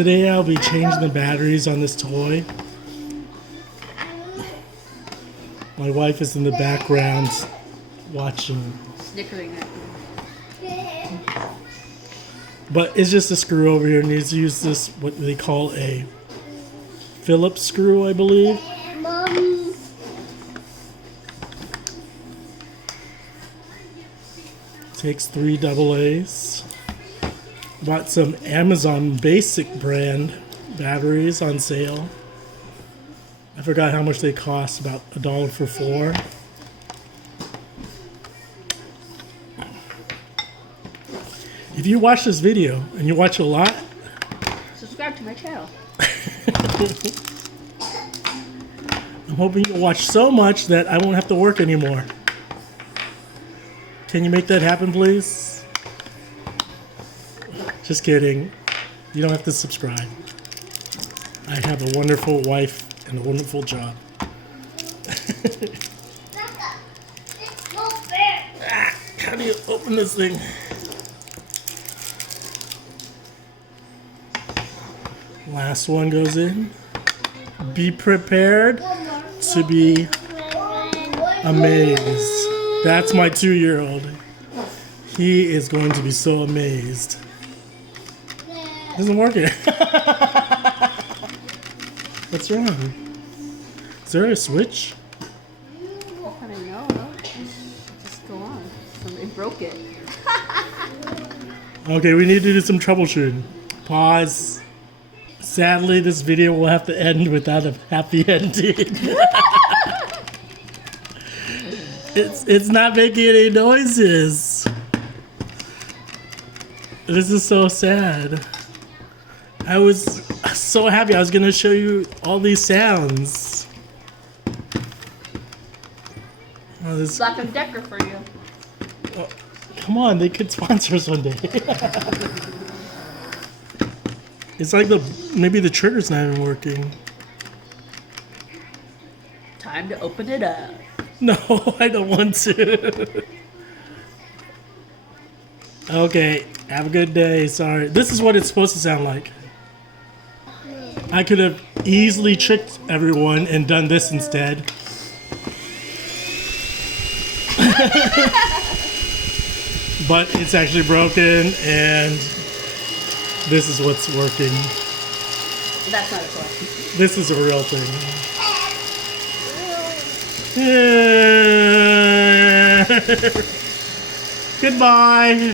Today I'll be changing the batteries on this toy. My wife is in the background watching. Snickering at me. But it's just a screw over here. It needs to use this, what they call a Phillips screw, I believe. Mom. Takes 3 AA's. Bought some Amazon Basic brand batteries on sale. I forgot how much they cost, about $1 for 4. If you watch this video, and you watch a lot, Subscribe to my channel. I'm hoping you'll watch so much that I won't have to work anymore. Can you make that happen, please? Just kidding. You don't have to subscribe. I have a wonderful wife and a wonderful job. How do you open this thing? Last one goes in. Be prepared to be amazed. That's my 2-year-old. He is going to be so amazed. Isn't working. What's wrong? Is there a switch? I don't know. Just go on. Somebody broke it. Okay, we need to do some troubleshooting. Pause. Sadly, this video will have to end without a happy ending. It's not making any noises. This is so sad. I was so happy. I was going to show you all these sounds. Oh, this... Black & Decker for you. Oh, come on, they could sponsor us one day. It's like maybe the trigger's not even working. Time to open it up. No, I don't want to. Okay, have a good day. Sorry. This is what it's supposed to sound like. I could have easily tricked everyone and done this instead. But it's actually broken, and this is what's working. That's not a toy. This is a real thing. Yeah. Goodbye.